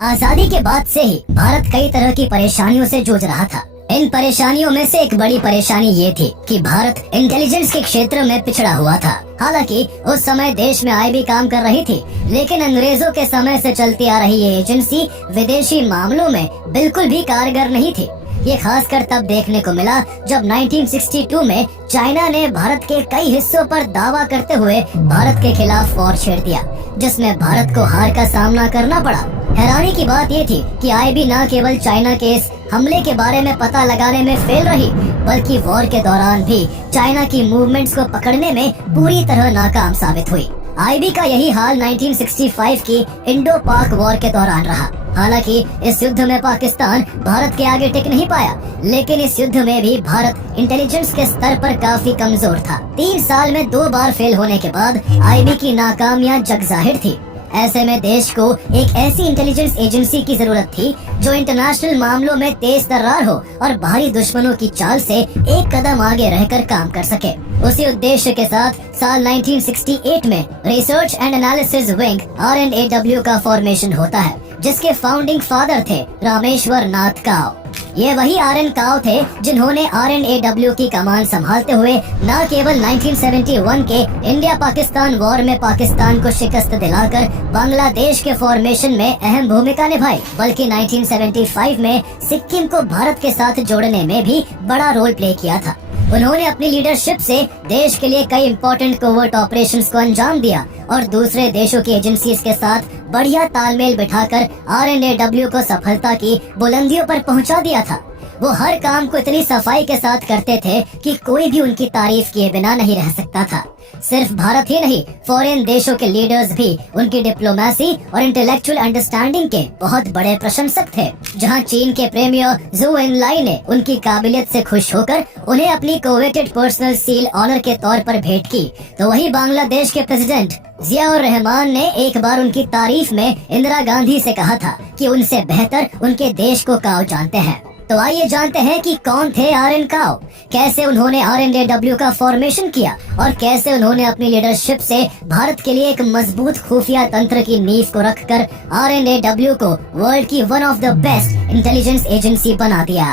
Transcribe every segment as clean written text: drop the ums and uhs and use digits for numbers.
आजादी के बाद से ही भारत कई तरह की परेशानियों से जूझ रहा था। इन परेशानियों में से एक बड़ी परेशानी ये थी कि भारत इंटेलिजेंस के क्षेत्र में पिछड़ा हुआ था। हालांकि उस समय देश में आईबी काम कर रही थी, लेकिन अंग्रेजों के समय से चलती आ रही ये एजेंसी विदेशी मामलों में बिल्कुल भी कारगर नहीं थी। ये खासकर तब देखने को मिला जब 1962 में चाइना ने भारत के कई हिस्सों पर दावा करते हुए भारत के खिलाफ वॉर छेड़ दिया, जिसमें भारत को हार का सामना करना पड़ा। हैरानी की बात ये थी कि आईबी न केवल चाइना के इस हमले के बारे में पता लगाने में फेल रही, बल्कि वॉर के दौरान भी चाइना की मूवमेंट्स को पकड़ने में पूरी तरह नाकाम साबित हुई। आईबी का यही हाल 1965 की इंडो पाक वॉर के दौरान रहा। हालांकि इस युद्ध में पाकिस्तान भारत के आगे टिक नहीं पाया, लेकिन इस युद्ध में भी भारत इंटेलिजेंस के स्तर पर काफी कमजोर था। 3 साल में 2 बार फेल होने के बाद आईबी की नाकामियां जग जाहिर थी। ऐसे में देश को एक ऐसी इंटेलिजेंस एजेंसी की जरूरत थी जो इंटरनेशनल मामलों में तेज तर्रार हो और बाहरी दुश्मनों की चाल से एक कदम आगे रहकर काम कर सके। उसी उद्देश्य के साथ साल 1968 में research and analysis wing R&AW का फॉर्मेशन होता है, जिसके फाउंडिंग फादर थे रामेश्वर नाथ काव। ये वही RN काव थे जिन्होंने R&AW की कमान संभालते हुए न केवल 1971 के इंडिया पाकिस्तान वॉर में पाकिस्तान को शिकस्त दिलाकर बांग्लादेश के फॉर्मेशन में अहम भूमिका निभाई, बल्कि 1975 में सिक्किम को भारत के साथ जोड़ने में भी बड़ा रोल प्ले किया था। उन्होंने अपनी लीडरशिप से देश के लिए कई इम्पोर्टेंट कोवर्ट ऑपरेशंस को अंजाम दिया और दूसरे देशों की एजेंसीज के साथ बढ़िया तालमेल बिठाकर R&AW को सफलता की बुलंदियों पर पहुंचा दिया था। वो हर काम को इतनी सफाई के साथ करते थे कि कोई भी उनकी तारीफ किए बिना नहीं रह सकता था। सिर्फ भारत ही नहीं, फॉरेन देशों के लीडर्स भी उनकी डिप्लोमेसी और इंटेलेक्चुअल अंडरस्टैंडिंग के बहुत बड़े प्रशंसक थे। जहां चीन के प्रेमियर ज़ू एनलाई ने उनकी काबिलियत से खुश होकर उन्हें अपनी कोवेटेड पर्सनल सील ऑनर के तौर पर भेंट की, तो वही बांग्लादेश के प्रेसिडेंट जियाउर रहमान ने एक बार उनकी तारीफ में इंदिरा गांधी से कहा था कि उनसे बेहतर उनके देश को काव जानते हैं। तो आइए जानते हैं कि कौन थे RN काव, कैसे उन्होंने R&AW का फॉर्मेशन किया और कैसे उन्होंने अपनी लीडरशिप से भारत के लिए एक मजबूत खुफिया तंत्र की नींव को रखकर R&AW को वर्ल्ड की one of the best intelligence agency बना दिया।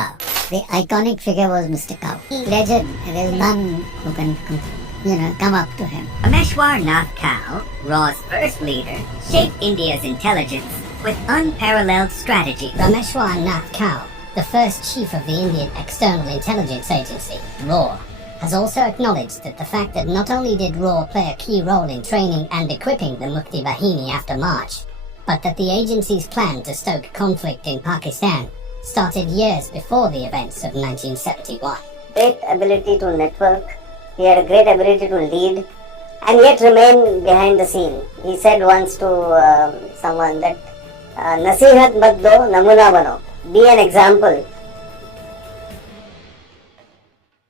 The iconic figure was Mr. Kao. Legend, there is none who can come up to him. Rameshwar Nath Kao, Raw's first leader, shaped India's intelligence with unparalleled strategy. Rameshwar Nath Kao, the first chief of the Indian External Intelligence Agency, RAW, has also acknowledged that the fact that not only did RAW play a key role in training and equipping the Mukti Bahini after March, but that the agency's plan to stoke conflict in Pakistan started years before the events of 1971. Great ability to network, he had a great ability to lead, and yet remain behind the scene. He said once to someone that Nasihat mat do, namuna bano. Be an example.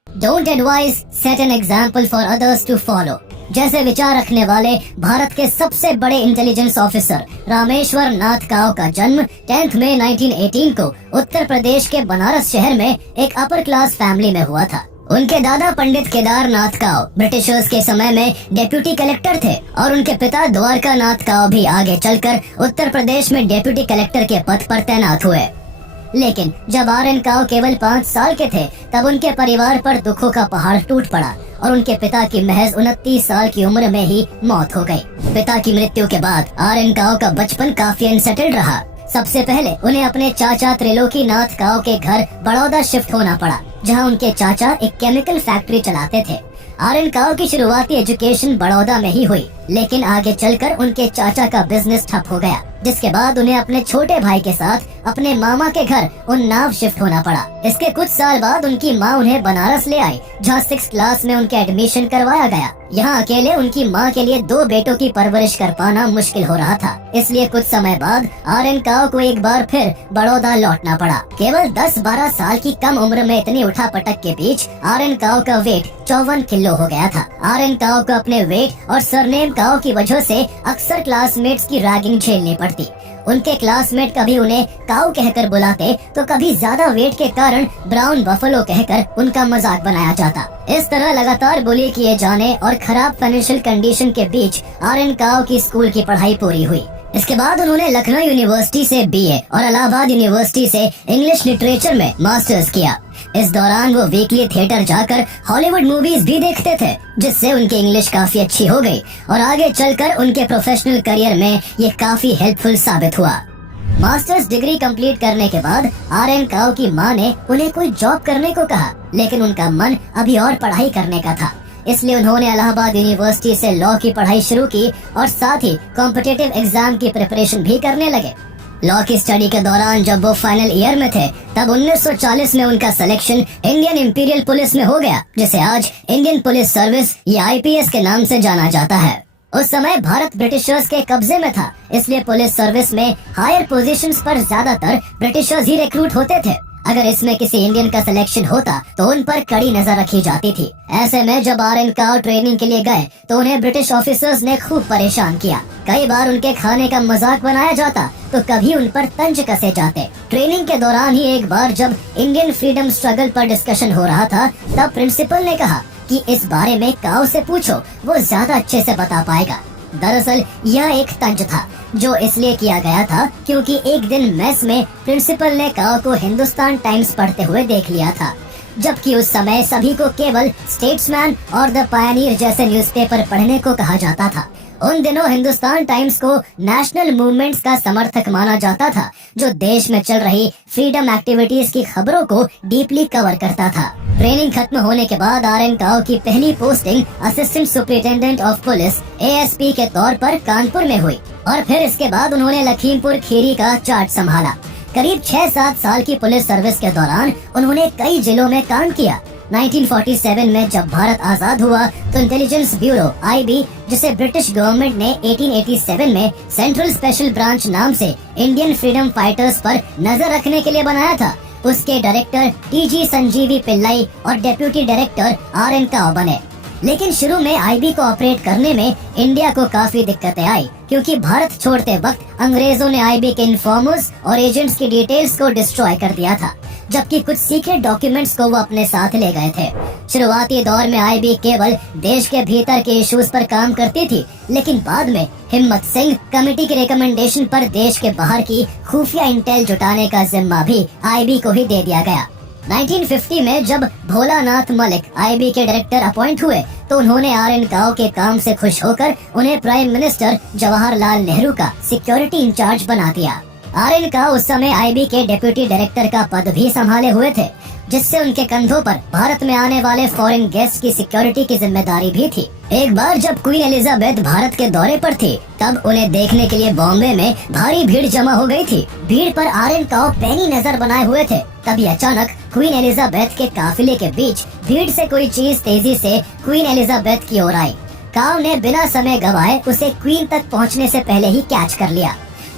Don't advise, set an example for others to follow। जैसे विचार रखने वाले भारत के सबसे बड़े intelligence officer Rameshwar नाथ काव का जन्म 10 मई 1918 को उत्तर प्रदेश के बनारस शहर में एक अपर क्लास फैमिली में हुआ था। उनके दादा पंडित केदार नाथ काव ब्रिटिशर्स के समय में डेप्यूटी कलेक्टर थे और उनके पिता द्वारका नाथ काव भी आगे चलकर उत्तर प्रदेश में डेप्यूटी कलेक्टर के पद पर तैनात हुए। लेकिन जब RN काव केवल 5 साल के थे, तब उनके परिवार पर दुखों का पहाड़ टूट पड़ा और उनके पिता की महज 29 साल की उम्र में ही मौत हो गई। पिता की मृत्यु के बाद RN काव का बचपन काफी अनसेटल्ड रहा। सबसे पहले उन्हें अपने चाचा त्रिलोकी नाथ काव के घर बड़ौदा शिफ्ट होना पड़ा, जहां उनके चाचा एक केमिकल फैक्ट्री चलाते थे। RN काव की शुरुआती एजुकेशन बड़ौदा में ही हुई, लेकिन आगे चलकर उनके चाचा का बिजनेस ठप हो गया, जिसके बाद उन्हें अपने छोटे भाई के साथ अपने मामा के घर उन्नाव शिफ्ट होना पड़ा। इसके कुछ साल बाद उनकी माँ उन्हें बनारस ले आई, जहाँ 6th क्लास में उनके एडमिशन करवाया गया। यहाँ अकेले उनकी माँ के लिए 2 बेटों की परवरिश कर पाना मुश्किल हो रहा था, इसलिए कुछ समय बाद RN काव को एक बार फिर बड़ौदा लौटना पड़ा। केवल 10-12 साल की कम उम्र में इतनी उठापटक के बीच RN काव का वेट 54 किलो हो गया था। RN काव को अपने वेट और सरनेम काव की वजह से अक्सर क्लासमेट्स की रैगिंग झेलनी पड़ती। उनके क्लासमेट कभी उन्हें काऊ कहकर बुलाते, तो कभी ज्यादा वेट के कारण ब्राउन बफलो कहकर उनका मजाक बनाया जाता। इस तरह लगातार बुली किए जाने और खराब फाइनेंशियल कंडीशन के बीच RN काव की स्कूल की पढ़ाई पूरी हुई। इसके बाद उन्होंने लखनऊ यूनिवर्सिटी से बीए और इलाहाबाद यूनिवर्सिटी से इंग्लिश लिटरेचर में मास्टर्स किया। इस दौरान वो वीकली थिएटर जाकर हॉलीवुड मूवीज भी देखते थे, जिससे उनकी इंग्लिश काफी अच्छी हो गई और आगे चलकर उनके प्रोफेशनल करियर में ये काफी हेल्पफुल साबित हुआ। मास्टर्स डिग्री कंप्लीट करने के बाद आर.एन. काओ की मां ने उन्हें कोई जॉब करने को कहा, लेकिन उनका मन अभी और पढ़ाई करने का था। इसलिए उन्होंने इलाहाबाद यूनिवर्सिटी से लॉ की पढ़ाई शुरू की और साथ ही कॉम्पिटिटिव एग्जाम की प्रिपरेशन भी करने लगे। लॉ की स्टडी के दौरान जब वो फाइनल ईयर में थे, तब 1940 में उनका सिलेक्शन इंडियन इंपीरियल पुलिस में हो गया, जिसे आज इंडियन पुलिस सर्विस या आईपीएस के नाम से जाना जाता है। उस समय भारत ब्रिटिशर्स के कब्जे में था, इसलिए पुलिस सर्विस में हायर पोजीशंस पर ज्यादातर ब्रिटिशर्स ही रिक्रूट होते थे। अगर इसमें किसी इंडियन का सिलेक्शन होता तो उन पर कड़ी नजर रखी जाती थी। ऐसे में जब आर.एन. काओ ट्रेनिंग के लिए गए तो उन्हें ब्रिटिश ऑफिसर्स ने खूब परेशान किया। कई बार उनके खाने का मजाक बनाया जाता तो कभी उन पर तंज कसे जाते। ट्रेनिंग के दौरान ही एक बार जब इंडियन फ्रीडम स्ट्रगल पर डिस्कशन हो रहा था, तब प्रिंसिपल ने कहा कि इस बारे में काओ से पूछो, वो ज्यादा अच्छे से बता पाएगा। दरअसल यह एक तंज था जो इसलिए किया गया था क्योंकि एक दिन मेस में प्रिंसिपल ने काओ को हिंदुस्तान टाइम्स पढ़ते हुए देख लिया था, जबकि उस समय सभी को केवल स्टेट्समैन और द पायनियर जैसे न्यूज़पेपर पढ़ने को कहा जाता था। उन दिनों हिंदुस्तान टाइम्स को नेशनल मूवमेंट्स का समर्थक माना जाता था, जो देश में चल रही फ्रीडम एक्टिविटीज की खबरों को डीपली कवर करता था। ट्रेनिंग खत्म होने के बाद आर.एन. काओ की पहली posting assistant superintendent of police ASP के तौर पर कानपुर में हुई और फिर इसके बाद उन्होंने लखीमपुर खीरी का चार्ज संभाला। करीब 6-7 साल की पुलिस सर्विस के दौरान उन्होंने कई जिलों में काम किया। 1947 में जब भारत आजाद हुआ तो इंटेलिजेंस ब्यूरो IB, जिसे ब्रिटिश गवर्नमेंट ने 1887 में सेंट्रल स्पेशल ब्रांच नाम से इंडियन फ्रीडम फाइटर्स पर नजर रखने के लिए बनाया था, उसके डायरेक्टर TG संजीवी पिल्लाई और डेप्यूटी डायरेक्टर आर.एन. काओ बने। लेकिन शुरू में IB को ऑपरेट करने में इंडिया को काफी दिक्कतें आई, क्योंकि भारत छोड़ते वक्त अंग्रेजों ने IB के इन्फॉर्मर्स और एजेंट्स की डिटेल्स को डिस्ट्रॉय कर दिया था, जबकि कुछ सीक्रेट डॉक्यूमेंट्स को वो अपने साथ ले गए थे। शुरुआती दौर में IB केवल देश के भीतर के इश्यूज पर काम करती थी, लेकिन बाद में हिम्मत सिंह कमेटी के रिकमेंडेशन पर देश के बाहर की खुफिया इंटेल जुटाने का जिम्मा भी IB को ही दे दिया गया। 1950 में जब भोलानाथ मलिक IB के डायरेक्टर अपॉइंट हुए तो उन्होंने आर.एन. काओ के काम से खुश होकर उन्हें प्राइम मिनिस्टर जवाहरलाल नेहरू का सिक्योरिटी इंचार्ज बना दिया। आर.एन. काओ उस समय IB के डेप्यूटी डायरेक्टर का पद भी संभाले हुए थे, जिससे उनके कंधों पर भारत में आने वाले फॉरेन गेस्ट की सिक्योरिटी की जिम्मेदारी भी थी। एक बार जब क्वीन एलिजाबेथ भारत के दौरे पर थी, तब उन्हें देखने के लिए बॉम्बे में भारी भीड़ जमा हो गई थी। भीड़ पर आर.एन. काओ पैनी नजर बनाए हुए थे। तभी अचानक क्वीन एलिजाबेथ के काफिले के बीच भीड़ से कोई चीज तेजी से क्वीन एलिजाबेथ की ओर आई। काओ ने बिना समय गवाए उसे क्वीन तक पहुंचने से पहले ही कैच कर लिया।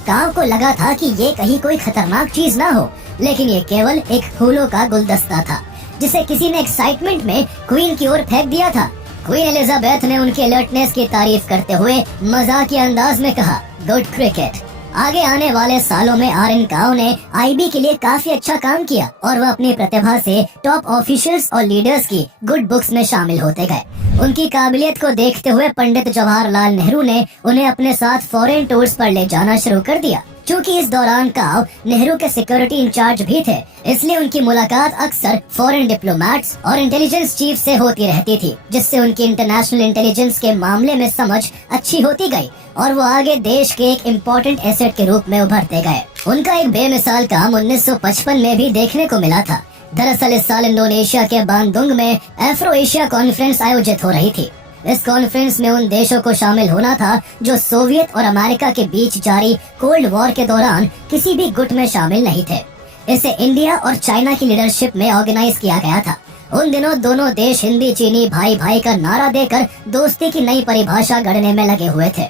काओ को लगा था कि ये कहीं कोई खतरनाक चीज ना हो, लेकिन ये केवल एक फूलों का गुलदस्ता था, जिसे किसी ने एक्साइटमेंट में क्वीन की ओर फेंक दिया था। क्वीन एलिजाबेथ ने उनके अलर्टनेस की तारीफ करते हुए मजाकिया अंदाज में कहा, गुड क्रिकेट। आगे आने वाले सालों में आर.एन. काओ ने IB के लिए काफी अच्छा काम किया और वह अपनी प्रतिभा से टॉप ऑफिशियल्स और लीडर्स की गुड बुक्स में शामिल होते गए। उनकी काबिलियत को देखते हुए पंडित जवाहरलाल नेहरू ने उन्हें अपने साथ फॉरेन टूर्स पर ले जाना शुरू कर दिया। चूँकि इस दौरान काओ नेहरू के सिक्योरिटी इंचार्ज भी थे, इसलिए उनकी मुलाकात अक्सर फॉरेन डिप्लोमेट्स और इंटेलिजेंस चीफ से होती रहती थी, जिससे उनकी इंटरनेशनल इंटेलिजेंस के मामले में समझ अच्छी होती गई और वो आगे देश के एक इम्पोर्टेंट एसेट के रूप में उभरते गए। उनका एक बेमिसाल काम 1955 में भी देखने को मिला था। दरअसल इस साल इंडोनेशिया के बांदुंग में एफ्रो एशिया कॉन्फ्रेंस आयोजित हो रही थी। इस कॉन्फ्रेंस में उन देशों को शामिल होना था जो सोवियत और अमेरिका के बीच जारी कोल्ड वॉर के दौरान किसी भी गुट में शामिल नहीं थे। इसे इंडिया और चाइना की लीडरशिप में ऑर्गेनाइज किया गया था। उन दिनों दोनों देश हिंदी चीनी भाई भाई का नारा देकर दोस्ती की नई परिभाषा गढ़ने में लगे हुए थे।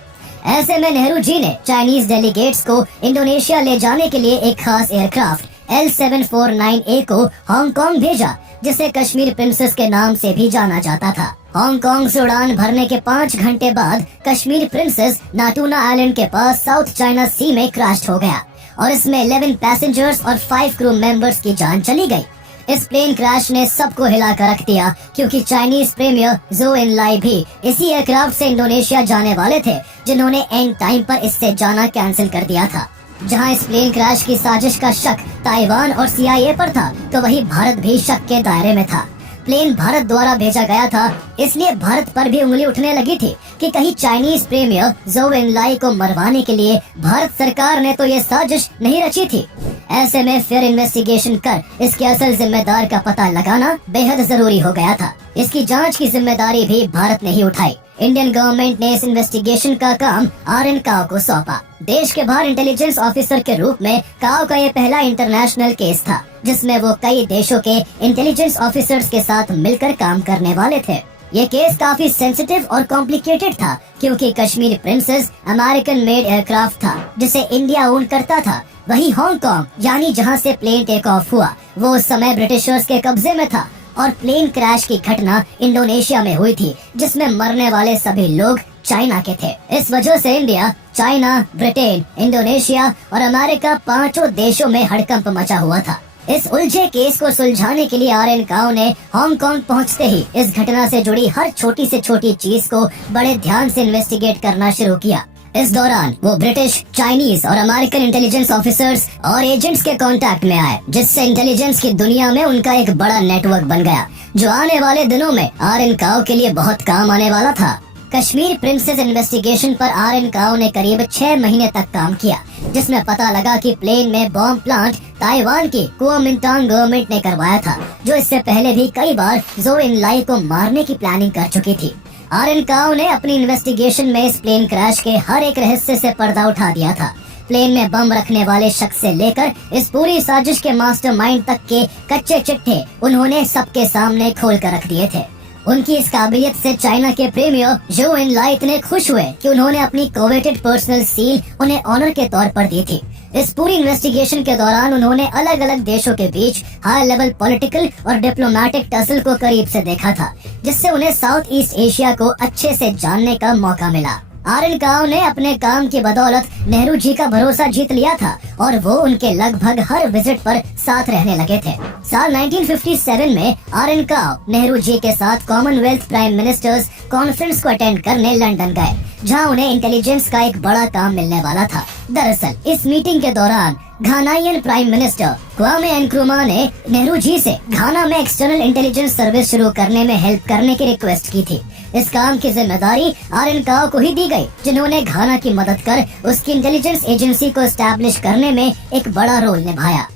ऐसे में नेहरू जी ने चाइनीज डेलीगेट्स को इंडोनेशिया ले जाने के लिए एक खास एयरक्राफ्ट L749A को हांगकांग भेजा, जिसे कश्मीर प्रिंसेस के नाम से भी जाना जाता था। हांगकांग से उड़ान भरने के 5 घंटे बाद कश्मीर प्रिंसेस नाटूना आइलैंड के पास साउथ चाइना सी में क्रैश हो गया और इसमें 11 पैसेंजर्स और 5 क्रू मेंबर्स की जान चली गई। इस प्लेन क्रैश ने सबको हिला कर रख दिया, क्योंकि चाइनीज प्रीमियर ज़ो एनलाई भी इसी एयरक्राफ्ट से इंडोनेशिया जाने वाले थे, जिन्होंने एंड टाइम पर इससे जाना कैंसिल कर दिया था। जहां इस प्लेन क्रैश की साजिश का शक ताइवान और CIA पर था, तो वही भारत भी शक के दायरे में था। प्लेन भारत द्वारा भेजा गया था, इसलिए भारत पर भी उंगली उठने लगी थी कि कहीं चाइनीज प्रीमियर ज़ो एनलाई को मरवाने के लिए भारत सरकार ने तो ये साजिश नहीं रची थी। ऐसे में फिर इन्वेस्टिगेशन कर इसके असल जिम्मेदार का पता लगाना बेहद जरूरी हो गया था। इसकी जांच की जिम्मेदारी भी भारत ने ही उठाई। इंडियन गवर्नमेंट ने इस इन्वेस्टिगेशन का काम RN काओ को सौंपा। देश के बाहर इंटेलिजेंस ऑफिसर के रूप में काओ का ये पहला इंटरनेशनल केस था, जिसमें वो कई देशों के इंटेलिजेंस ऑफिसर्स के साथ मिलकर काम करने वाले थे। ये केस काफी सेंसिटिव और कॉम्प्लिकेटेड था, क्योंकि Kashmir princess American made aircraft था, जिसे इंडिया ओन करता था। वही हांगकांग यानी जहां से प्लेन टेक ऑफ हुआ, वो उस समय ब्रिटिशर्स के कब्जे में था, और प्लेन क्रैश की घटना इंडोनेशिया में हुई थी, जिसमें मरने वाले सभी लोग चाइना के थे। इस वजह से इंडिया, चाइना, ब्रिटेन, इंडोनेशिया और अमेरिका पांचों देशों में हड़कंप मचा हुआ था। इस उलझे केस को सुलझाने के लिए RN काओ ने हांगकांग पहुंचते ही इस घटना से जुड़ी हर छोटी से छोटी चीज को बड़े ध्यान से इन्वेस्टिगेट करना शुरू किया। इस दौरान वो ब्रिटिश, चाइनीज और अमेरिकन इंटेलिजेंस ऑफिसर्स और एजेंट्स के कांटेक्ट में आए, जिससे इंटेलिजेंस की दुनिया में उनका एक बड़ा नेटवर्क बन गया, जो आने वाले दिनों में RN काओ के लिए बहुत काम आने वाला था। कश्मीर प्रिंसेस इन्वेस्टिगेशन पर RN काओ ने करीब 6 महीने तक काम किया, जिसमें पता लगा कि प्लेन में बॉम्ब प्लांट ताइवान की कुओमिंटांग गवर्नमेंट ने करवाया था, जो इससे पहले भी कई बार ज़ो एनलाई को मारने की प्लानिंग कर चुकी थी। RN काओ ने अपनी इन्वेस्टिगेशन में इस प्लेन क्रैश के हर एक रहस्य से पर्दा उठा दिया था। प्लेन में बम रखने वाले शख्स से लेकर इस पूरी साजिश के मास्टरमाइंड तक के कच्चे चिट्ठे उन्होंने सबके सामने खोल कर रख दिए थे। उनकी इस काबिलियत से चाइना के प्रीमियर ज़ो एनलाई इतने खुश हुए कि उन्होंने अपनी कोवेटेड पर्सनल सील उन्हें ऑनर के तौर पर दी थी। इस पूरी इन्वेस्टिगेशन के दौरान उन्होंने अलग अलग देशों के बीच हाई लेवल पॉलिटिकल और डिप्लोमेटिक टसल को करीब से देखा था, जिससे उन्हें साउथ ईस्ट एशिया को अच्छे से जानने का मौका मिला। RN काओ ने अपने काम की बदौलत नेहरू जी का भरोसा जीत लिया था, और वो उनके लगभग हर विजिट पर साथ रहने लगे थे। साल 1957 में RN काओ नेहरू जी के साथ कॉमनवेल्थ प्राइम मिनिस्टर्स कॉन्फ्रेंस को अटेंड करने लंदन गए, जहां उन्हें इंटेलिजेंस का एक बड़ा काम मिलने वाला था। दरअसल इस मीटिंग के दौरान घानाइयन प्राइम मिनिस्टर क्वामे नक्रुमा ने नेहरू जी से घाना में एक्सटर्नल इंटेलिजेंस सर्विस शुरू करने में हेल्प करने की रिक्वेस्ट की थी। इस काम की जिम्मेदारी RN काओ को ही दी गई, जिन्होंने घाना की मदद कर उसकी इंटेलिजेंस एजेंसी को एस्टैब्लिश करने में एक बड़ा रोल निभाया।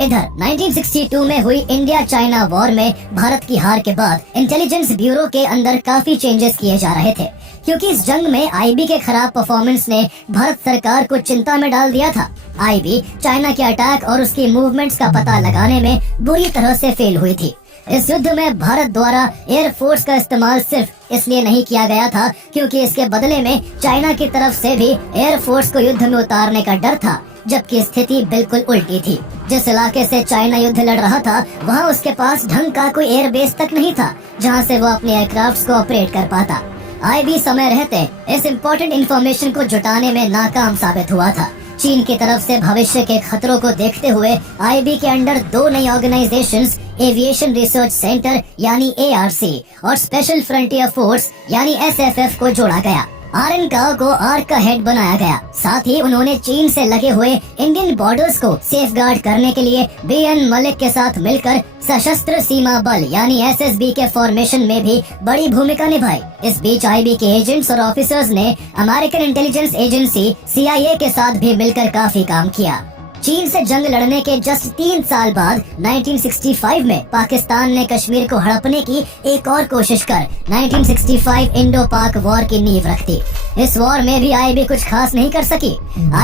इधर 1962 में हुई इंडिया चाइना वॉर में भारत की हार के बाद इंटेलिजेंस ब्यूरो के अंदर काफी चेंजेस किए जा रहे थे, क्योंकि इस जंग में IB के खराब परफॉर्मेंस ने भारत सरकार को चिंता में डाल दिया था। IB चाइना के अटैक और उसकी मूवमेंट्स का पता लगाने में बुरी तरह से फेल हुई थी। इस युद्ध में भारत द्वारा एयर फोर्स का इस्तेमाल सिर्फ इसलिए नहीं किया गया था क्योंकि इसके बदले में चाइना की तरफ से भी एयर फोर्स को युद्ध में उतारने का डर था, जबकि स्थिति बिल्कुल उल्टी थी। जिस इलाके से चाइना युद्ध लड़ रहा था, वहाँ उसके पास ढंग का कोई एयर बेस तक नहीं था, जहाँ से वो अपने एयरक्राफ्ट को ऑपरेट कर पाता। IB समय रहते इस इम्पोर्टेंट इंफॉर्मेशन को जुटाने में नाकाम साबित हुआ था। चीन की तरफ से भविष्य के खतरों को देखते हुए IB के अंडर 2 नई ऑर्गेनाइजेशंस, एविएशन रिसर्च सेंटर यानी ARC और स्पेशल फ्रंटियर फोर्स यानी SFF को जोड़ा गया। RN काओ को आर्क का हेड बनाया गया। साथ ही उन्होंने चीन से लगे हुए इंडियन बॉर्डर्स को सेफगार्ड करने के लिए BN मलिक के साथ मिलकर सशस्त्र सीमा बल यानी SSB के फॉर्मेशन में भी बड़ी भूमिका निभाई। इस बीच IB के एजेंट्स और ऑफिसर्स ने अमेरिकन इंटेलिजेंस एजेंसी CIA के साथ भी मिलकर काफी काम किया। चीन से जंग लड़ने के जस्ट 3 साल बाद 1965 में पाकिस्तान ने कश्मीर को हड़पने की एक और कोशिश कर 1965 इंडो पाक वॉर की नींव रख दी। इस वॉर में भी IB कुछ खास नहीं कर सकी।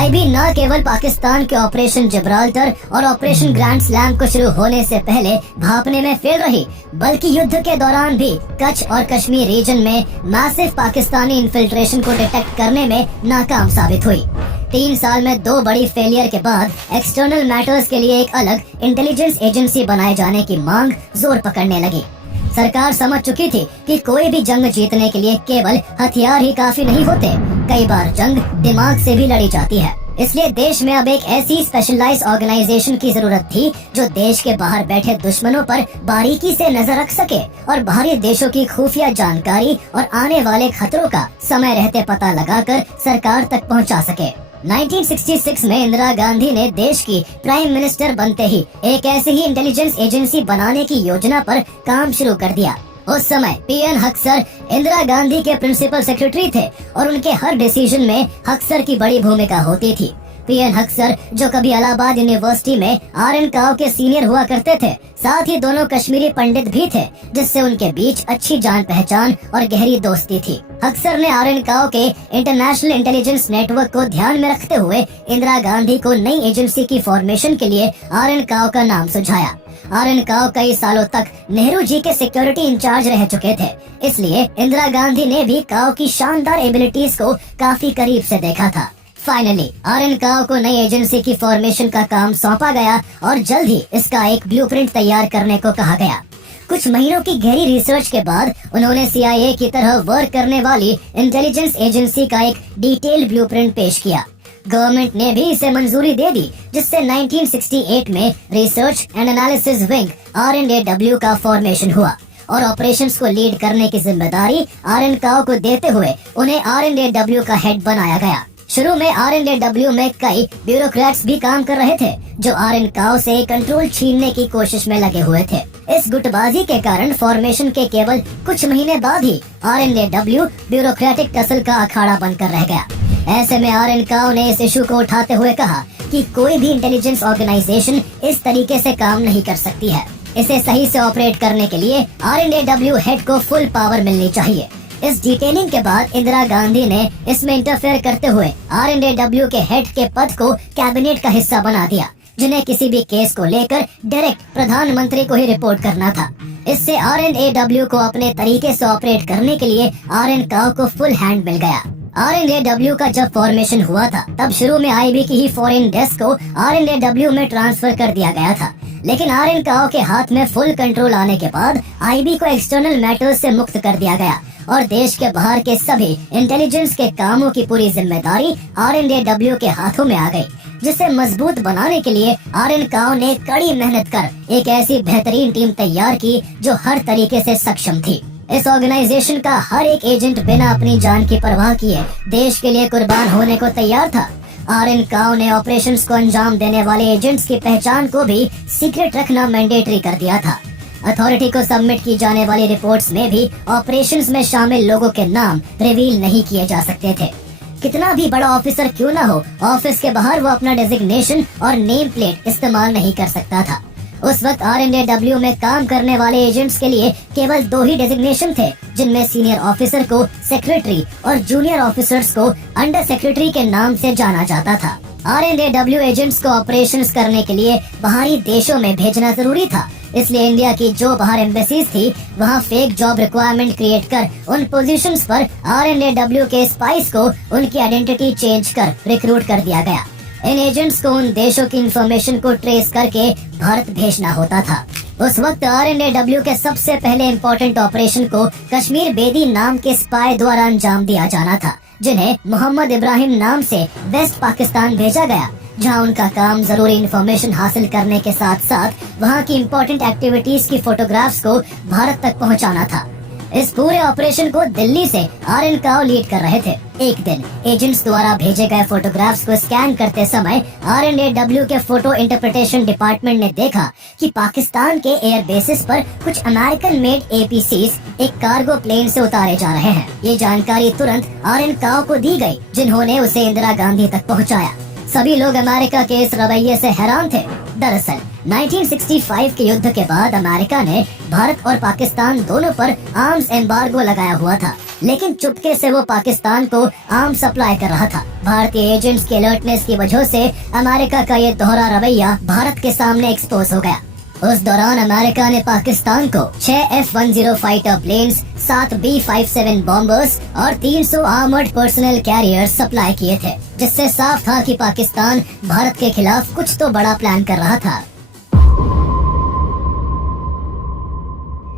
IB न केवल पाकिस्तान के ऑपरेशन जिब्राल्टर और ऑपरेशन ग्रैंड स्लैम को शुरू होने से पहले भापने में फेल रही, बल्कि युद्ध के दौरान भी कच्छ और कश्मीर रीजन में मैसिव पाकिस्तानी इन्फिल्ट्रेशन को डिटेक्ट करने में नाकाम साबित हुई। 3 साल में 2 बड़ी फेलियर के बाद एक्सटर्नल मैटर्स के लिए एक अलग इंटेलिजेंस एजेंसी बनाए जाने की मांग जोर पकड़ने लगी। सरकार समझ चुकी थी कि कोई भी जंग जीतने के लिए केवल हथियार ही काफी नहीं होते, कई बार जंग दिमाग से भी लड़ी जाती है। इसलिए देश में अब एक ऐसी स्पेशलाइज्ड ऑर्गेनाइजेशन की जरूरत थी जो देश के बाहर बैठे दुश्मनों पर बारीकी से नजर रख सके और बाहरी देशों की खुफिया जानकारी और आने वाले खतरों का समय रहते पता लगाकर सरकार तक पहुंचा सके। 1966 में इंदिरा गांधी ने देश की प्राइम मिनिस्टर बनते ही एक ऐसी ही इंटेलिजेंस एजेंसी बनाने की योजना पर काम शुरू कर दिया। उस समय पीएन हक्सर इंदिरा गांधी के प्रिंसिपल सेक्रेटरी थे और उनके हर डिसीजन में हक्सर की बड़ी भूमिका होती थी। पीएन हक्सर, जो कभी इलाहाबाद यूनिवर्सिटी में आर.एन. काओ के सीनियर हुआ करते थे, साथ ही दोनों कश्मीरी पंडित भी थे, जिससे उनके बीच अच्छी जान पहचान और गहरी दोस्ती थी। हक्सर ने आर.एन. काओ के इंटरनेशनल इंटेलिजेंस नेटवर्क को ध्यान में रखते हुए इंदिरा गांधी को नई एजेंसी की फॉर्मेशन के लिए आर.एन. काओ का नाम सुझाया। आर.एन. काओ कई सालों तक नेहरू जी के सिक्योरिटी इंचार्ज रह चुके थे, इसलिए इंदिरा गांधी ने भी काओ की शानदार एबिलिटीज को काफी करीब से देखा था। Finally RN. काओ को नई एजेंसी की फॉर्मेशन का काम सौंपा गया और जल्द ही इसका एक ब्लूप्रिंट तैयार करने को कहा गया। कुछ महीनों की गहरी रिसर्च के बाद उन्होंने CIA की तरह वर्क करने वाली इंटेलिजेंस एजेंसी का एक डिटेल्ड ब्लूप्रिंट पेश किया। गवर्नमेंट ने भी इसे मंजूरी दे दी, जिससे 1968 में research and analysis wing R&AW का फॉर्मेशन हुआ और ऑपरेशंस को लीड करने की जिम्मेदारी आर.एन. काओ को देते हुए उन्हें R&AW का हेड बनाया गया। शुरू में R&AW में कई ब्यूरोक्रेट्स भी काम कर रहे थे, जो आर.एन. काओ से कंट्रोल छीनने की कोशिश में लगे हुए थे। इस गुटबाजी के कारण फॉर्मेशन के केवल कुछ महीने बाद ही R&AW ब्यूरोक्रेटिक टसल का अखाड़ा बनकर रह गया। ऐसे में आर.एन. काओ ने इस इशू को उठाते हुए कहा कि कोई भी इंटेलिजेंस ऑर्गेनाइजेशन इस तरीके से काम नहीं कर सकती है। इसे सही से ऑपरेट करने के लिए R&AW हेड को फुल पावर मिलनी चाहिए। इस डिटेलिंग के बाद इंदिरा गांधी ने इसमें इंटरफेयर करते हुए R&AW के हेड के पद को कैबिनेट का हिस्सा बना दिया, जिन्हें किसी भी केस को लेकर डायरेक्ट प्रधानमंत्री को ही रिपोर्ट करना था। इससे R&AW को अपने तरीके से ऑपरेट करने के लिए आर.एन. काओ को फुल हैंड मिल गया। R&AW का जब फॉर्मेशन हुआ था, तब शुरू में IB की ही फॉरेन डेस्क को R&AW में ट्रांसफर कर दिया गया था, लेकिन आर.एन. काओ के हाथ में फुल कंट्रोल आने के बाद IB को एक्सटर्नल मैटर्स से मुक्त कर दिया गया और देश के बाहर के सभी इंटेलिजेंस के कामों की पूरी जिम्मेदारी R&AW के हाथों में आ गई, जिसे मजबूत बनाने के लिए आर.एन. काओ ने कड़ी मेहनत कर एक ऐसी बेहतरीन टीम तैयार की जो हर तरीके से सक्षम थी। इस ऑर्गेनाइजेशन का हर एक एजेंट बिना अपनी जान की परवाह किए देश के लिए कुर्बान होने को तैयार था। आर.एन. काओ ने ऑपरेशंस को अंजाम देने वाले एजेंट्स की पहचान को भी सीक्रेट रखना मैंडेटरी कर दिया था। अथॉरिटी को सबमिट की जाने वाली रिपोर्ट्स में भी ऑपरेशंस में शामिल लोगों के नाम रिवील नहीं किए जा सकते थे। कितना भी बड़ा ऑफिसर क्यों ना हो, ऑफिस के बाहर वो अपना डेजिग्नेशन और नेम प्लेट इस्तेमाल नहीं कर सकता था। उस वक्त R&AW में काम करने वाले एजेंट्स के लिए केवल 2 ही डेजिग्नेशन थे, जिनमें सीनियर ऑफिसर को सेक्रेटरी और जूनियर ऑफिसर्स को अंडर सेक्रेटरी के नाम से जाना जाता था। R&AW एजेंट्स को ऑपरेशंस करने के लिए बाहरी देशों में भेजना जरूरी था, इसलिए इंडिया की जो बाहर एम्बेसीज थी, वहाँ फेक जॉब रिक्वायरमेंट क्रिएट कर उन पोजीशंस पर R&AW के स्पाइस को उनकी आइडेंटिटी चेंज कर रिक्रूट कर दिया गया। इन एजेंट्स को उन देशों की इंफॉर्मेशन को ट्रेस करके भारत भेजना होता था। उस वक्त R&AW के सबसे पहले इम्पोर्टेंट ऑपरेशन को कश्मीर बेदी नाम के स्पाई द्वारा अंजाम दिया जाना था, जिन्हें मोहम्मद इब्राहिम नाम से वेस्ट पाकिस्तान भेजा गया, जहां उनका काम जरूरी इंफॉर्मेशन हासिल करने के साथ साथ वहां की इम्पोर्टेंट एक्टिविटीज की फोटोग्राफ्स को भारत तक पहुंचाना था। इस पूरे ऑपरेशन को दिल्ली से आर.एन. काओ लीड कर रहे थे। एक दिन एजेंट्स द्वारा भेजे गए फोटोग्राफ्स को स्कैन करते समय R&AW के फोटो इंटरप्रिटेशन डिपार्टमेंट ने देखा कि पाकिस्तान के एयर बेसिस पर कुछ अमेरिकन मेड APCs एक कार्गो प्लेन से उतारे जा रहे हैं। ये जानकारी तुरंत आर.एन. काओ को दी गई, जिन्होंने उसे इंदिरा गांधी तक पहुंचाया। सभी लोग अमेरिका के इस रवैये से हैरान थे। दरअसल 1965 के युद्ध के बाद अमेरिका ने भारत और पाकिस्तान दोनों पर आर्म्स एम्बार्गो लगाया हुआ था, लेकिन चुपके से वो पाकिस्तान को आर्म्स सप्लाई कर रहा था। भारतीय एजेंट्स के अलर्टनेस की वजह से अमेरिका का ये दोहरा रवैया भारत के सामने एक्सपोज हो गया। उस दौरान अमेरिका ने पाकिस्तान को 6 F-10 fighter planes, 7 B-57 bombers और 300 आर्मर्ड पर्सनल कैरियर्स सप्लाई किए थे, जिससे साफ था कि पाकिस्तान भारत के खिलाफ कुछ तो बड़ा प्लान कर रहा था।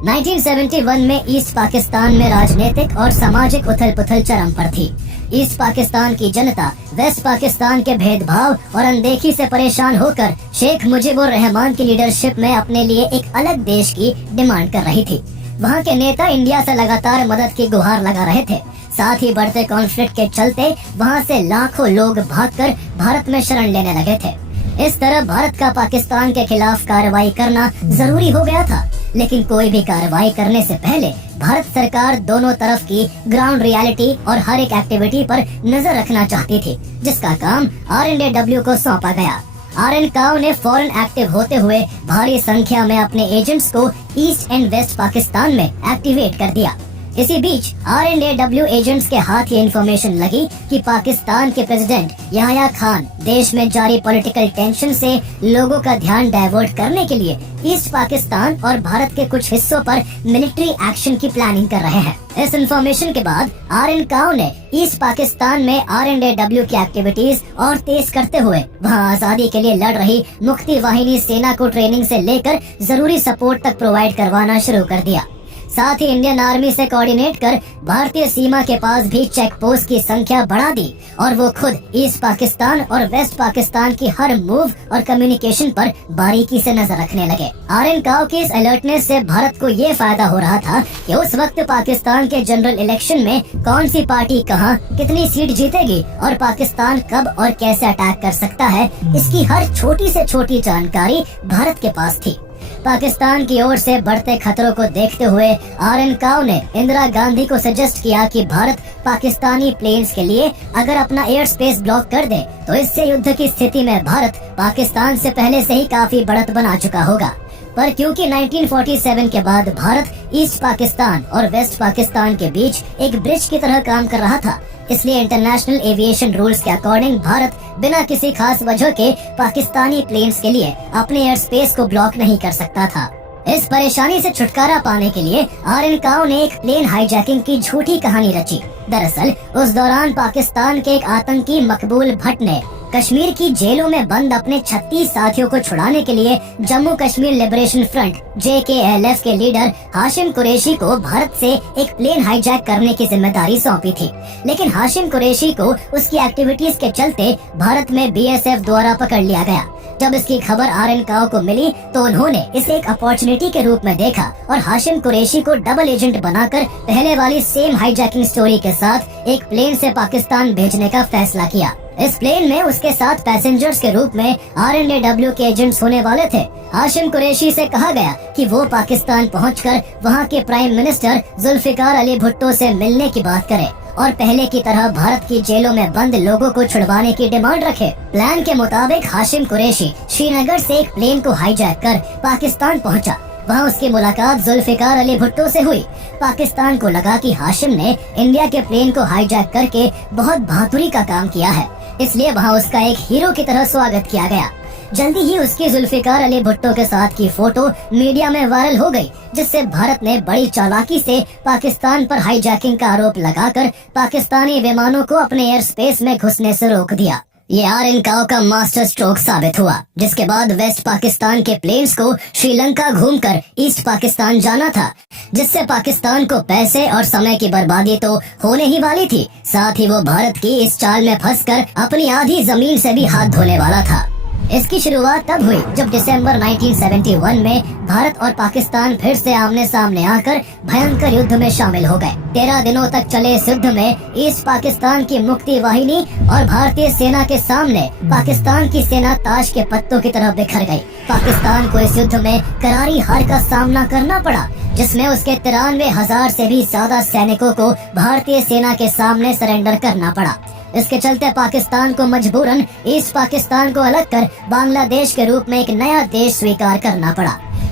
1971 में ईस्ट पाकिस्तान में राजनीतिक और सामाजिक उथल पुथल चरम पर थी। ईस्ट पाकिस्तान की जनता वेस्ट पाकिस्तान के भेदभाव और अनदेखी से परेशान होकर शेख मुजीबुर रहमान की लीडरशिप में अपने लिए एक अलग देश की डिमांड कर रही थी। वहाँ के नेता इंडिया से लगातार मदद की गुहार लगा रहे थे। साथ ही बढ़ते कॉन्फ्लिक्ट के चलते वहाँ से लाखों लोग भागकर भारत में शरण लेने लगे थे। इस तरह भारत का पाकिस्तान के खिलाफ कार्रवाई करना जरूरी हो गया था। लेकिन कोई भी कार्रवाई करने से पहले भारत सरकार दोनों तरफ की ग्राउंड रियलिटी और हर एक एक्टिविटी पर नजर रखना चाहती थी, जिसका काम RNAW को सौंपा गया। RN काओ ने फौरन एक्टिव होते हुए भारी संख्या में अपने एजेंट्स को ईस्ट एंड वेस्ट पाकिस्तान में एक्टिवेट कर दिया। इसी बीच RNAW एजेंट्स के हाथ ये इन्फॉर्मेशन लगी कि पाकिस्तान के प्रेसिडेंट याह्या खान देश में जारी पॉलिटिकल टेंशन से लोगों का ध्यान डाइवर्ट करने के लिए ईस्ट पाकिस्तान और भारत के कुछ हिस्सों पर मिलिट्री एक्शन की प्लानिंग कर रहे हैं। इस इन्फॉर्मेशन के बाद RN काओ ने ईस्ट पाकिस्तान में RNAW की एक्टिविटीज और तेज करते हुए वहां आजादी के लिए लड़ रही मुक्ति वाहिनी सेना को ट्रेनिंग से लेकर जरूरी सपोर्ट तक प्रोवाइड करवाना शुरू कर दिया। साथ ही इंडियन आर्मी से कोऑर्डिनेट कर भारतीय सीमा के पास भी चेक पोस्ट की संख्या बढ़ा दी और वो खुद ईस्ट पाकिस्तान और वेस्ट पाकिस्तान की हर मूव और कम्युनिकेशन पर बारीकी से नजर रखने लगे। RN काओ की इस अलर्टनेस से भारत को ये फायदा हो रहा था कि उस वक्त पाकिस्तान के जनरल इलेक्शन में कौन सी पार्टी कहां कितनी सीट जीतेगी और पाकिस्तान कब और कैसे अटैक कर सकता है, इसकी हर छोटी से छोटी जानकारी भारत के पास थी। पाकिस्तान की ओर से बढ़ते खतरों को देखते हुए RN काओ ने इंदिरा गांधी को सजेस्ट किया कि भारत पाकिस्तानी प्लेन्स के लिए अगर अपना एयर स्पेस ब्लॉक कर दे तो इससे युद्ध की स्थिति में भारत पाकिस्तान से पहले से ही काफी बढ़त बना चुका होगा। पर क्योंकि 1947 के बाद भारत ईस्ट पाकिस्तान और वेस्ट पाकिस्तान के बीच एक ब्रिज की तरह काम कर रहा था, इसलिए इंटरनेशनल एविएशन रूल्स के अकॉर्डिंग भारत बिना किसी खास वजह के पाकिस्तानी प्लेन्स के लिए अपने एयर स्पेस को ब्लॉक नहीं कर सकता था। इस परेशानी से छुटकारा पाने के लिए RN काओ ने एक प्लेन हाईजैकिंग की झूठी कहानी रची। दरअसल उस दौरान पाकिस्तान के एक आतंकी मकबूल भट्ट ने कश्मीर की जेलों में बंद अपने 36 साथियों को छुड़ाने के लिए Jammu Kashmir liberation front JKLF के लीडर हाशिम कुरैशी को भारत से एक प्लेन हाईजैक करने की जिम्मेदारी सौंपी थी। लेकिन हाशिम कुरैशी को उसकी एक्टिविटीज के चलते भारत में BSF द्वारा पकड़ लिया गया। जब इसकी खबर RN काओ को मिली तो उन्होंने इसे एक अपॉर्चुनिटी के रूप में देखा और हाशिम कुरैशी को डबल एजेंट बनाकर पहले वाली सेम हाईजैकिंग स्टोरी के साथ एक प्लेन से पाकिस्तान भेजने का फैसला किया। इस प्लेन में उसके साथ पैसेंजर्स के रूप में RNAW के एजेंट्स होने वाले थे। हाशिम कुरैशी से कहा गया कि वो पाकिस्तान पहुंचकर वहां के प्राइम मिनिस्टर जुल्फिकार अली भुट्टो से मिलने की बात करे और पहले की तरह भारत की जेलों में बंद लोगों को छुड़वाने की डिमांड रखे। प्लान के मुताबिक हाशिम कुरैशी श्रीनगर से एक प्लेन को हाईजैक कर पाकिस्तान पहुंचा। वहाँ उसकी मुलाकात जुल्फिकार अली भुट्टो से हुई। पाकिस्तान को लगा कि हाशिम ने इंडिया के प्लेन को हाईजैक करके बहुत बहादुरी का काम किया है, इसलिए वहाँ उसका एक हीरो की तरह स्वागत किया गया। जल्दी ही उसकी जुल्फिकार अली भुट्टो के साथ की फोटो मीडिया में वायरल हो गई, जिससे भारत ने बड़ी चालाकी से पाकिस्तान पर हाईजैकिंग का आरोप लगाकर पाकिस्तानी विमानों को अपने एयर स्पेस में घुसने से रोक दिया। ये RN काओ का मास्टर स्ट्रोक साबित हुआ, जिसके बाद वेस्ट पाकिस्तान के प्लेन्स को श्रीलंका घूमकर ईस्ट पाकिस्तान जाना था, जिससे पाकिस्तान को पैसे और समय की बर्बादी तो होने ही वाली थी, साथ ही वो भारत की इस चाल में फंसकर अपनी आधी जमीन से भी हाथ धोने वाला था। इसकी शुरुआत तब हुई जब दिसंबर 1971 में भारत और पाकिस्तान फिर से आमने सामने आकर भयंकर युद्ध में शामिल हो गए। 13 दिनों तक चले इस युद्ध में ईस्ट पाकिस्तान की मुक्ति वाहिनी और भारतीय सेना के सामने पाकिस्तान की सेना ताश के पत्तों की तरह बिखर गई। पाकिस्तान को इस युद्ध में करारी हार का सामना करना पड़ा, जिसमें उसके 93,000 से भी ज्यादा सैनिकों को भारतीय सेना के सामने सरेंडर करना पड़ा। इसके चलते पाकिस्तान को मजबूरन ईस्ट पाकिस्तान को अलग कर बांग्लादेश के रूप में एक नया देश स्वीकार करना पड़ा।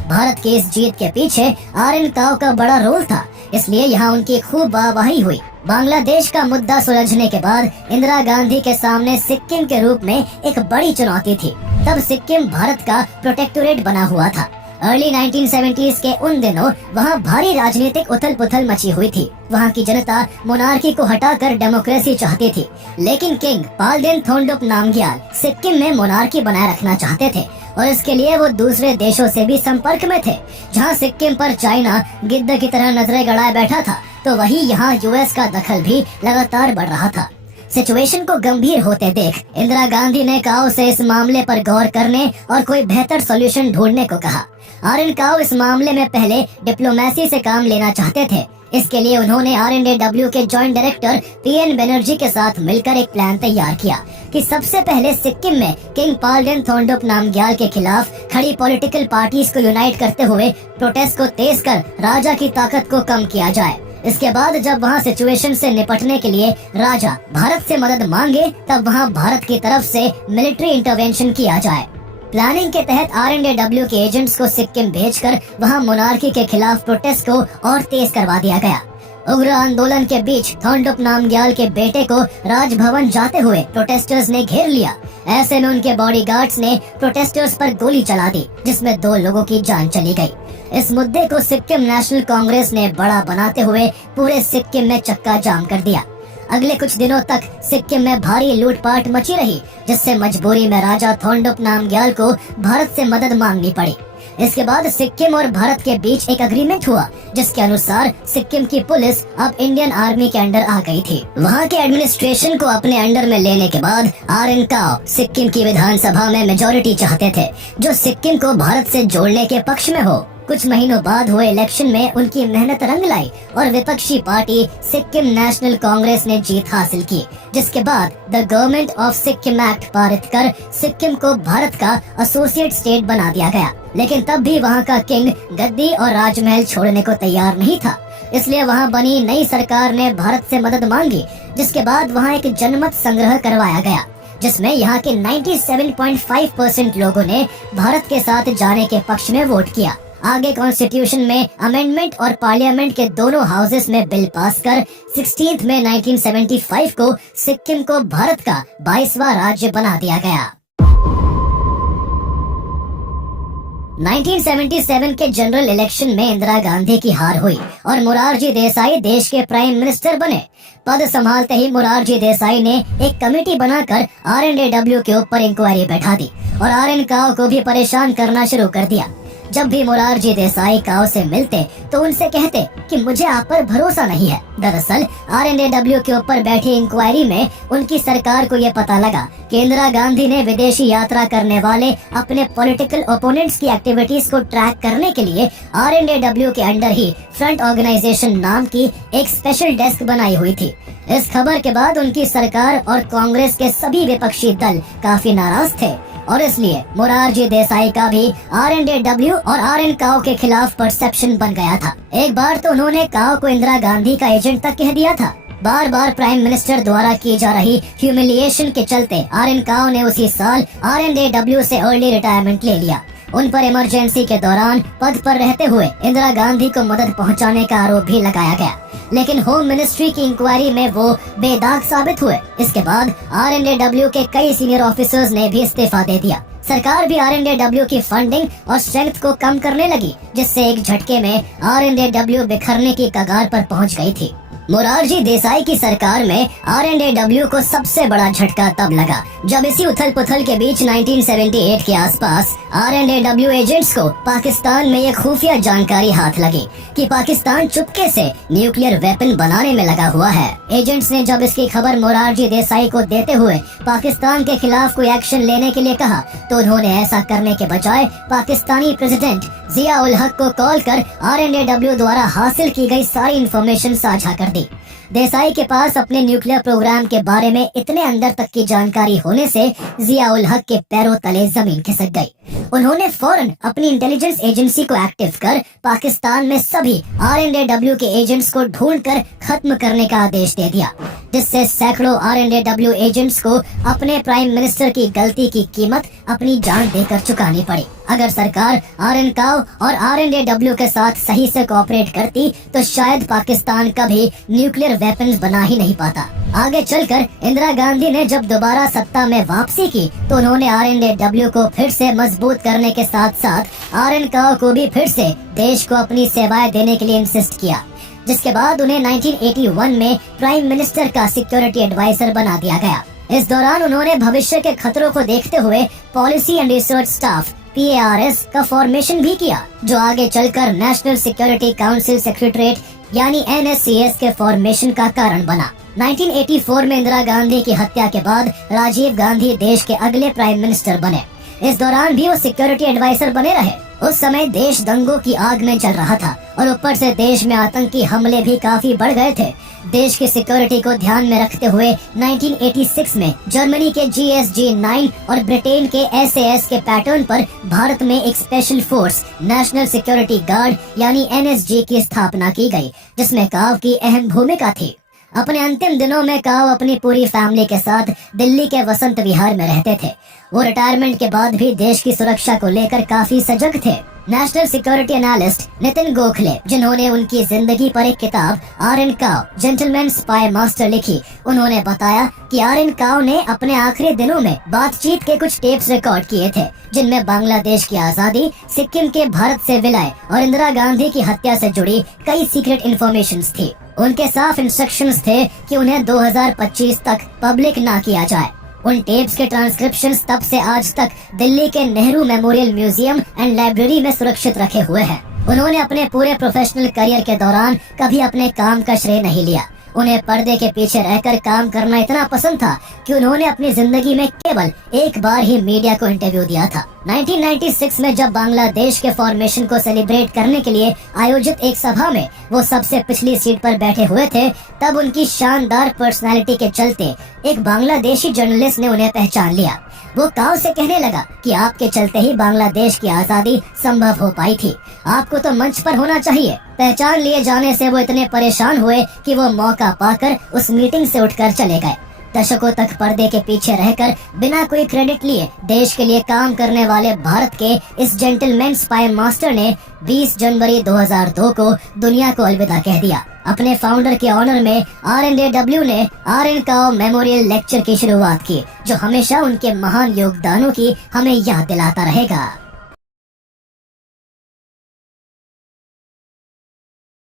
भारत की इस जीत के पीछे RN काओ का बड़ा रोल था, इसलिए यहाँ उनकी खूब वाहवाही हुई। बांग्लादेश का मुद्दा सुलझने के बाद इंदिरा गांधी के सामने सिक्किम के रूप में एक बड़ी चुनौती थी। तब सिक्किम भारत का प्रोटेक्टोरेट बना हुआ था। अर्ली 1970s के उन दिनों वहाँ भारी राजनीतिक उथल पुथल मची हुई थी। वहाँ की जनता मोनार्की को हटाकर डेमोक्रेसी चाहती थी, लेकिन किंग पाल्डेन थोंडुप नामग्याल सिक्किम में मोनार्की बनाए रखना चाहते थे और इसके लिए वो दूसरे देशों से भी संपर्क में थे। जहाँ सिक्किम पर चाइना गिद्ध की तरह नजरें गड़ाए बैठा था, तो वही यहाँ यूएस का दखल भी लगातार बढ़ रहा था। सिचुएशन को गंभीर होते देख इंदिरा गांधी ने काओ से इस मामले पर गौर करने और कोई बेहतर सॉल्यूशन ढूंढने को कहा। आरएन काओ इस मामले में पहले डिप्लोमेसी से काम लेना चाहते थे। इसके लिए उन्होंने RNDW के जॉइंट डायरेक्टर PN बनर्जी के साथ मिलकर एक प्लान तैयार किया कि सबसे पहले सिक्किम में किंग पाल्डेन थोंडुप नामग्याल के खिलाफ खड़ी पॉलिटिकल पार्टीज को यूनाइट करते हुए प्रोटेस्ट को तेज कर राजा की ताकत को कम किया जाए। इसके बाद जब वहाँ सिचुएशन से निपटने के लिए राजा भारत से मदद मांगे, तब वहाँ भारत की तरफ से मिलिट्री इंटरवेंशन किया जाए। प्लानिंग के तहत RNDW के एजेंट्स को सिक्किम भेजकर वहाँ मोनार्की के खिलाफ प्रोटेस्ट को और तेज करवा दिया गया। उग्र आंदोलन के बीच थोंडुप नामग्याल के बेटे को राजभवन जाते हुए प्रोटेस्टर्स ने घेर लिया। ऐसे में उनके बॉडीगार्ड्स ने प्रोटेस्टर्स पर गोली चला दी, जिसमें 2 लोगों की जान चली गई। इस मुद्दे को सिक्किम नेशनल कांग्रेस ने बड़ा बनाते हुए पूरे सिक्किम में चक्का जाम कर दिया। अगले कुछ दिनों तक सिक्किम में भारी लूटपाट मची रही, जिससे मजबूरी में राजा थोंडुप नामग्याल को भारत से मदद मांगनी पड़ी। इसके बाद सिक्किम और भारत के बीच एक एग्रीमेंट हुआ, जिसके अनुसार सिक्किम की पुलिस अब इंडियन आर्मी के अंडर आ गई थी। वहाँ के एडमिनिस्ट्रेशन को अपने अंडर में लेने के बाद आरएन काओ सिक्किम की विधानसभा में मेजोरिटी चाहते थे, जो सिक्किम को भारत से जोड़ने के पक्ष में हो। कुछ महीनों बाद हुए इलेक्शन में उनकी मेहनत रंग लाई और विपक्षी पार्टी सिक्किम नेशनल कांग्रेस ने जीत हासिल की, जिसके बाद the government of Sikkim act पारित कर सिक्किम को भारत का एसोसिएट स्टेट बना दिया गया। लेकिन तब भी वहाँ का किंग गद्दी और राजमहल छोड़ने को तैयार नहीं था। इसलिए वहाँ बनी नई सरकार ने भारत से मदद मांगी, जिसके बाद वहाँ एक जनमत संग्रह करवाया गया, जिसमें यहाँ के 97.5% लोगों ने भारत के साथ जाने के पक्ष में वोट किया। आगे कॉन्स्टिट्यूशन में अमेंडमेंट और पार्लियामेंट के दोनों हाउसेस में बिल पास कर 16 मई 1975 को सिक्किम को भारत का 22वां राज्य बना दिया गया। 1977 के जनरल इलेक्शन में इंदिरा गांधी की हार हुई और मोरारजी देसाई देश के प्राइम मिनिस्टर बने। पद संभालते ही मोरारजी देसाई ने एक कमेटी बनाकर RNDW के ऊपर इंक्वायरी बैठा दी और आरएन काओ को भी परेशान करना शुरू कर दिया। जब भी मोरारजी देसाई काओ से मिलते तो उनसे कहते कि मुझे आप पर भरोसा नहीं है। दरअसल RNDW के ऊपर बैठी इंक्वायरी में उनकी सरकार को यह पता लगा कि इंदिरा गांधी ने विदेशी यात्रा करने वाले अपने पॉलिटिकल ओपोनेंट्स की एक्टिविटीज को ट्रैक करने के लिए RNDW के अंडर ही फ्रंट ऑर्गेनाइजेशन नाम की एक स्पेशल डेस्क बनाई हुई थी। इस खबर के बाद उनकी सरकार और कांग्रेस के सभी विपक्षी दल काफी नाराज थे और इसलिए मोरारजी देसाई का भी RNDW और आरएन काओ के खिलाफ परसेप्शन बन गया था। एक बार तो उन्होंने काओ को इंदिरा गांधी का एजेंट तक कह दिया था। बार बार प्राइम मिनिस्टर द्वारा की जा रही ह्यूमिलिएशन के चलते आरएन काओ ने उसी साल RNDW से अर्ली रिटायरमेंट ले लिया। उन पर इमरजेंसी के दौरान पद पर रहते हुए इंदिरा गांधी को मदद पहुंचाने का आरोप भी लगाया गया, लेकिन होम मिनिस्ट्री की इंक्वायरी में वो बेदाग साबित हुए। इसके बाद RNDW के कई सीनियर ऑफिसर्स ने भी इस्तीफा दे दिया। सरकार भी RNDW की फंडिंग और स्ट्रेंथ को कम करने लगी, जिससे एक झटके में RNDW बिखरने की कगार पर पहुंच गई थी। मोरारजी देसाई की सरकार में RNDW को सबसे बड़ा झटका तब लगा जब इसी उथल पुथल के बीच 1978 के आसपास RNDW एजेंट्स को पाकिस्तान में एक खुफिया जानकारी हाथ लगी कि पाकिस्तान चुपके से न्यूक्लियर वेपन बनाने में लगा हुआ है। एजेंट्स ने जब इसकी खबर मोरारजी देसाई को देते हुए पाकिस्तान के खिलाफ कोई एक्शन लेने के लिए कहा, तो उन्होंने ऐसा करने के बजाय पाकिस्तानी प्रेसिडेंट जिया उल हक को कॉल कर RNDW द्वारा हासिल की गई सारी इंफॉर्मेशन साझा कर दी। देसाई के पास अपने न्यूक्लियर प्रोग्राम के बारे में इतने अंदर तक की जानकारी होने से जिया उल हक के पैरों तले जमीन खिसक गई। उन्होंने फौरन अपनी इंटेलिजेंस एजेंसी को एक्टिव कर पाकिस्तान में सभी RNDW के एजेंट्स को ढूंढकर खत्म करने का आदेश दे दिया, जिससे सैकड़ों RNDW एजेंट्स को अपने प्राइम मिनिस्टर की गलती की कीमत अपनी जान देकर चुकानी पड़ी। अगर सरकार आरएन काओ और RNDW के साथ सही से कोऑपरेट करती तो शायद पाकिस्तान कभी न्यूक्लियर वेपन्स बना ही नहीं पाता। आगे चलकर इंदिरा गांधी ने जब दोबारा सत्ता में वापसी की तो उन्होंने RNAW को फिर से मजबूत करने के साथ साथ RN काओ को भी फिर से देश को अपनी सेवाएं देने के लिए इंसिस्ट किया, जिसके बाद उन्हें 1981 में प्राइम मिनिस्टर का सिक्योरिटी एडवाइजर बना दिया गया। इस दौरान उन्होंने भविष्य के खतरों को देखते हुए policy and research staff PARS का फॉर्मेशन भी किया, जो आगे चलकर नेशनल सिक्योरिटी काउंसिल सेक्रेटरीट यानी NSCS के फॉर्मेशन का कारण बना। 1984 में इंदिरा गांधी की हत्या के बाद राजीव गांधी देश के अगले प्राइम मिनिस्टर बने। इस दौरान भी वो सिक्योरिटी एडवाइजर बने रहे। उस समय देश दंगों की आग में चल रहा था और ऊपर से देश में आतंकी हमले भी काफी बढ़ गए थे। देश की सिक्योरिटी को ध्यान में रखते हुए 1986 में जर्मनी के GSG-9 और ब्रिटेन के SAS के पैटर्न पर भारत में एक special force national security guard यानी NSG की स्थापना की गई, जिसमें काव की अहम भूमिका थी। अपने अंतिम दिनों में काव अपनी पूरी फैमिली के साथ दिल्ली के वसंत विहार में रहते थे। वो रिटायरमेंट के बाद भी देश की सुरक्षा को लेकर काफी सजग थे। National security analyst Nitin Gokhale, जिन्होंने उनकी जिंदगी पर एक किताब RN काव जेंटलमैन स्पाई मास्टर लिखी, उन्होंने बताया कि RN काव ने अपने आखिरी दिनों में बातचीत के कुछ टेप्स रिकॉर्ड किए थे, जिनमें बांग्लादेश की आजादी, सिक्किम के भारत से विलय और इंदिरा गांधी की हत्या से जुड़ी कई सीक्रेट इन्फॉर्मेशंस थी। उनके साफ इंस्ट्रक्शंस थे कि उन्हें 2025 तक पब्लिक ना किया जाए। उन टेप्स के ट्रांसक्रिप्शंस तब से आज तक दिल्ली के Nehru memorial museum and library में सुरक्षित रखे हुए हैं। उन्होंने अपने पूरे प्रोफेशनल करियर के दौरान कभी अपने काम का श्रेय नहीं लिया। उन्हें पर्दे के पीछे रहकर काम करना इतना पसंद था कि उन्होंने अपनी जिंदगी में केवल एक बार ही मीडिया को इंटरव्यू दिया था। 1996 में जब बांग्लादेश के फॉर्मेशन को सेलिब्रेट करने के लिए आयोजित एक सभा में वो सबसे पिछली सीट पर बैठे हुए थे, तब उनकी शानदार पर्सनालिटी के चलते एक बांग्लादेशी जर्नलिस्ट ने उन्हें पहचान लिया। वो काव से कहने लगा कि आपके चलते ही बांग्लादेश की आजादी संभव हो पाई थी, आपको तो मंच पर होना चाहिए। पहचान लिए जाने से वो इतने परेशान हुए कि वो मौका पाकर उस मीटिंग से उठकर चले गए। दशकों तक पर्दे के पीछे रहकर बिना कोई क्रेडिट लिए देश के लिए काम करने वाले भारत के इस जेंटलमैन स्पाई मास्टर ने 20 जनवरी 2002 को दुनिया को अलविदा कह दिया। अपने फाउंडर के ऑनर में RNAW ने RN काव मेमोरियल लेक्चर की शुरुआत की, जो हमेशा उनके महान योगदानों की हमें याद दिलाता रहेगा।